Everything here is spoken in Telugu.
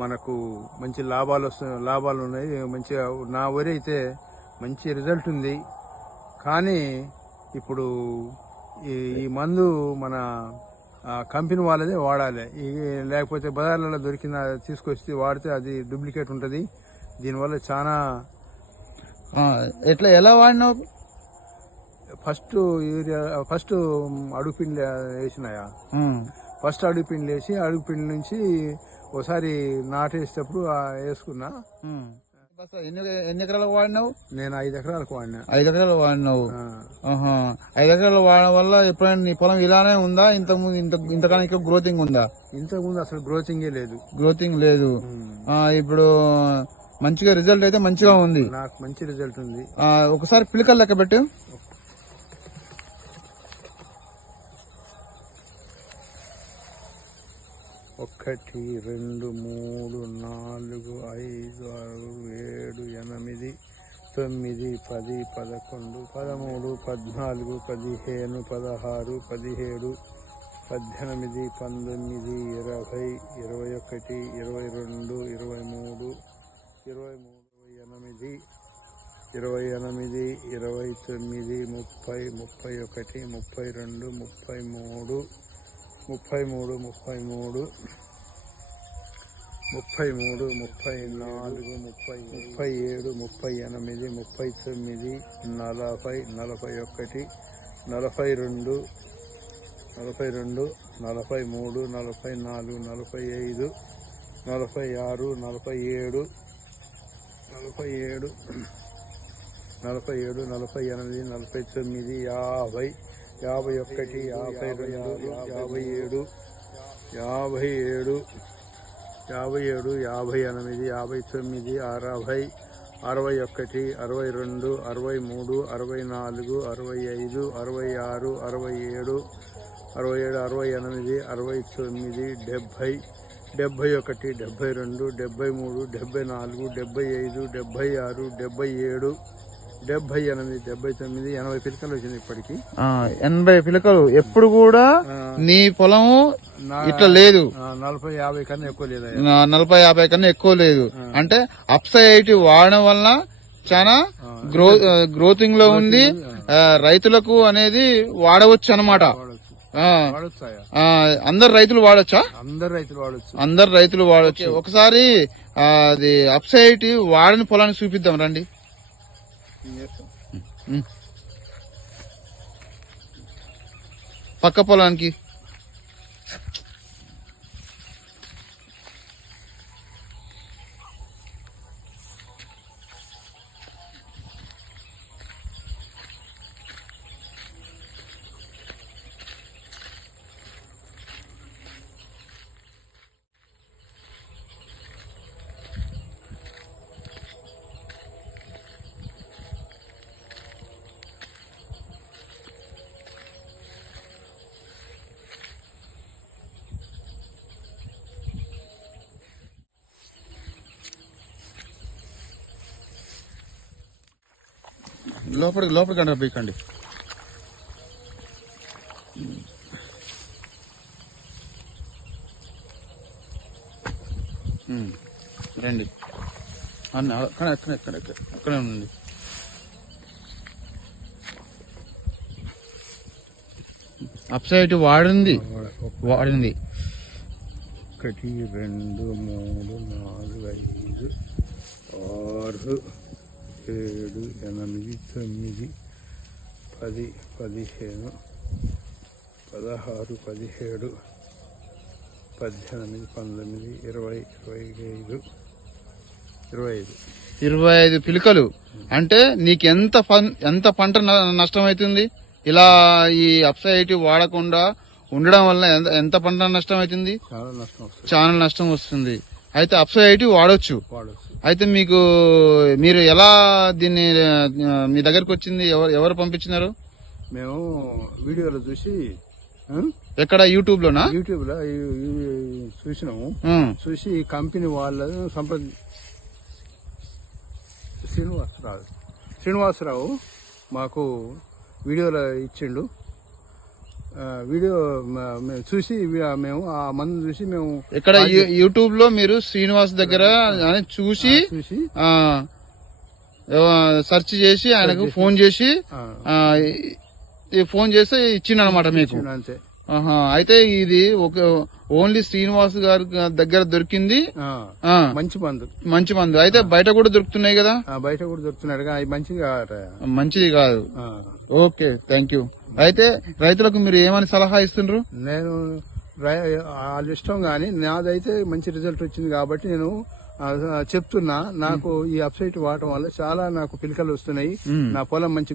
మనకు మంచి లాభాలు వస్తున్నాయి లాభాలు ఉన్నాయి మంచిగా నా వరి అయితే మంచి రిజల్ట్ ఉంది. కానీ ఇప్పుడు ఈ మందు మన కంపెనీ వాళ్ళదే వాడాలి. లేకపోతే బజార్లలో దొరికిన తీసుకొచ్చి వాడితే అది డూప్లికేట్ ఉంటుంది. దీనివల్ల చాలా ఎట్లా ఎలా వాడినావు? ఫస్ట్ యూరియా ఫస్ట్ అడుగు పిండి వేసినాయా. ఫస్ట్ అడుగు పిండి వేసి అడుగు పిండి నుంచి ఒకసారి నాటేసేటప్పుడు వేసుకున్నా. ఎన్ని ఎన్ని ఎకరాలు వాడినావు? నేను ఐదు ఎకరాలకు వాడినా. ఐదు ఎకరాలు వాడినావు. ఐదు ఎకరాలు వాడడం వల్ల ఎప్పుడైనా నీ పొలం ఇలానే ఉందా? ఇంత ముందు ఇంత ఇంకా గ్రోతింగ్ ఉందా? ఇంతకుముందు అసలు గ్రోతింగే లేదు. గ్రోతింగ్ లేదు. ఇప్పుడు మంచిగా రిజల్ట్ అయితే మంచిగా ఉంది. నాకు మంచి రిజల్ట్ ఉంది. ఆ, ఒకసారి పిలకలు లెక్క పెట్టు. ఒకటి రెండు మూడు నాలుగు ఐదు ఆరు ఏడు ఎనిమిది తొమ్మిది పది పదకొండు పదమూడు పద్నాలుగు పదిహేను పదహారు పదిహేడు పద్దెనిమిది పంతొమ్మిది ఇరవై ఇరవై ఒకటి ఇరవై రెండు ఇరవై మూడు ఇరవై మూడు ఎనిమిది ఇరవై ఎనిమిది ఇరవై తొమ్మిది ముప్పై ముప్పై ఒకటి ముప్పై రెండు ముప్పై మూడు ముప్పై మూడు ముప్పై మూడు ముప్పై మూడు ముప్పై నాలుగు ముప్పై ముప్పై ఏడు ముప్పై ఎనిమిది ముప్పై తొమ్మిది నలభై నలభై ఒకటి నలభై రెండు నలభై రెండు నలభై మూడు నలభై నాలుగు నలభై ఐదు నలభై ఆరు నలభై ఏడు నలభై ఏడు నలభై ఏడు నలభై ఎనిమిది నలభై తొమ్మిది యాభై యాభై ఒకటి యాభై రెండు యాభై ఏడు యాభై ఏడు యాభై ఏడు యాభై ఎనిమిది యాభై తొమ్మిది అరవై అరవై ఒకటి అరవై రెండు అరవై మూడు అరవై నాలుగు అరవై ఐదు అరవై ఆరు అరవై ఏడు అరవై ఏడు అరవై ఎనిమిది అరవై తొమ్మిది డెబ్భై డెబ్భై ఒకటి డెబ్భై రెండు డెబ్భై మూడు డెబ్భై నాలుగు డెబ్భై ఐదు డెబ్భై ఆరు డెబ్భై ఏడు డెబ్భై ఎనిమిది డెబ్భై తొమ్మిది ఎనభై పిలకలు వచ్చింది ఇప్పటికి. ఎనభై పిలకలు ఎప్పుడు కూడా నీ పొలము నా ఇట్లా లేదు. నలభై యాభై కన్నా ఎక్కువ లేదా? నలభై యాభై కన్నా ఎక్కువ లేదు. అంటే అప్సైటీ వాడడం వలన చాలా గ్రో గ్రోతింగ్లో ఉంది. రైతులకు అనేది వాడవచ్చు అనమాట అందరు రైతులు వాడొచ్చా? అందరు రైతులు వాడచ్చు. అందరు రైతులు వాడొచ్చు. ఒకసారి అది అప్సైటీ వాడని పొలాన్ని చూపిద్దాం రండి. పక్క పొలానికి లోపలికి లోపలికి అంటారు బీకండి రండి. అన్న అక్కడ అక్కడ అక్కడ అక్కడ అక్కడే ఉండండి. అప్సైట్ వాడింది. వాడింది. ఒకటి రెండు మూడు నాలుగు ఐదు ఆరు. ఏడు ఎనిమిది తొమ్మిది పది పదిహేను పదహారు పదిహేడు పద్దెనిమిది పంతొమ్మిది ఇరవై ఇరవై ఐదు ఇరవై ఐదు. ఇరవై ఐదు పిలకలు. అంటే నీకు ఎంత ఎంత పంట నష్టం అవుతుంది ఇలా ఈ అప్సైట్ వాడకుండా ఉండడం వల్ల ఎంత- పంట నష్టం అవుతుంది చాలా నష్టం వస్తుంది. చాలా నష్టం వస్తుంది. అయితే అప్సైట్ వాడొచ్చు. వాడచ్చు. అయితే మీకు మీరు ఎలా దీన్ని మీ దగ్గరకు వచ్చింది ఎవరు ఎవరు పంపించినారు? మేము వీడియోలో చూసి ఎక్కడ? యూట్యూబ్ లోనా యూట్యూబ్లో ఈ- ఈ చూసినాము. చూసి ఈ కంపెనీ వాళ్ళను సంప్రది శ్రీనివాసరావు. శ్రీనివాసరావు మాకు వీడియోలో ఇచ్చిండు. వీడియో చూసి మేము ఆ మందు చూసి మేము ఇక్కడ యూట్యూబ్లో మీరు శ్రీనివాస్ దగ్గర చూసి చూసి. సెర్చ్ చేసి ఆయనకు ఫోన్ చేసి ఫోన్ చేసి ఇచ్చిండనమాట మీకు. అంతే. ఆహా, అయితే ఇది ఒక ఓన్లీ శ్రీనివాస్ గారి దగ్గర దొరికింది. మంచి మందు. మంచి మందు. అయితే బయట కూడా దొరుకుతున్నాయి కదా? బయట కూడా దొరుకుతున్నాడు మంచిగా ఆట. మంచిది కాదు. Okay thank you. అయితే రైతులకు మీరు ఏమని సలహా ఇస్తుండ్రు? నేను వాళ్ళ ఇష్టం గాని నాదైతే మంచి రిజల్ట్ వచ్చింది కాబట్టి నేను చెప్తున్నా. నాకు ఈ అప్సైట్ వాడటం వల్ల చాలా నాకు పిలకలు వస్తున్నాయి. నా పొలం మంచి